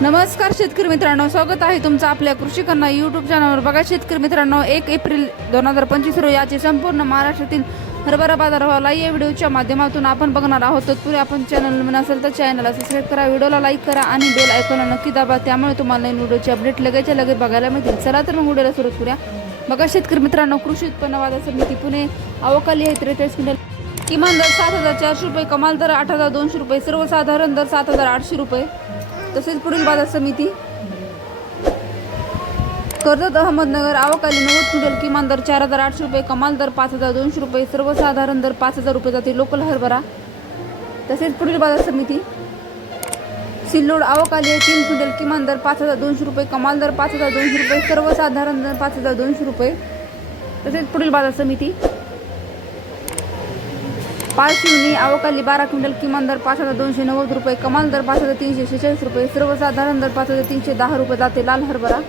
नमस्कार शेतकरी मित्रांनो स्वागत आहे तुमचं आपल्या कृषी यूट्यूब चॅनलवर बघा शेतकरी मित्रांनो एक एप्रिल दोन हजार पंचवीस रोजी याचे संपूर्ण महाराष्ट्रातील हरभरा बाजार भाव या व्हिडिओच्या माध्यमातून आपण बघणार आहोत. तत्पूर्वी आपण चॅनल नवीन असेल तर चॅनलला सबस्क्राईब करा व्हिडिओला लाईक करा आणि बेल ऐकवायला नक्की दाबा. त्यामुळे तुम्हाला नवीन व्हिडिओची अपडेट लगेच्या लगेच बघायला मिळतील. चला तर मग व्हिडिओला सुरुवात करूया. बघा शेतकरी मित्रांनो कृषी उत्पन्न बाजार समिती पुणे अवकाली आहे त्रेचाळीस क्विंटल. किमान दर सात हजार चारशे रुपये कमाल दर आठ हजार दोनशे रुपये सर्वसाधारण दर सात हजार आठशे रुपये. तसेच पुढील बाजार समिती. कर्जत अहमदनगर आवकाली नव्वद क्विंटल किमान दर चार हजार आठशे रुपये कमाल दर पाच हजार दोनशे रुपये सर्वसाधारण दर पाच हजार रुपये जाते लोकल हरभरा. तसेच पुढील बाजार समिती. सिल्लोड आवकाली तीन क्विंटल किमान दर पाच हजार दोनशे रुपये कमाल दर पाच हजार दोनशे रुपये सर्वसाधारण दर पाच हजार दोनशे रुपये. तसेच पुढील बाजार समिती. पाचशिवनी अवकाली बारा क्विंटल किमान दर पाच हजार दोनशे नव्वद रुपये कमाल दर पाच हजार तीनशे शेहेचाळीस रुपये सर्वसाधारण दर पाच हजार तीनशे दहा रुपये जाते लाल हरभरा.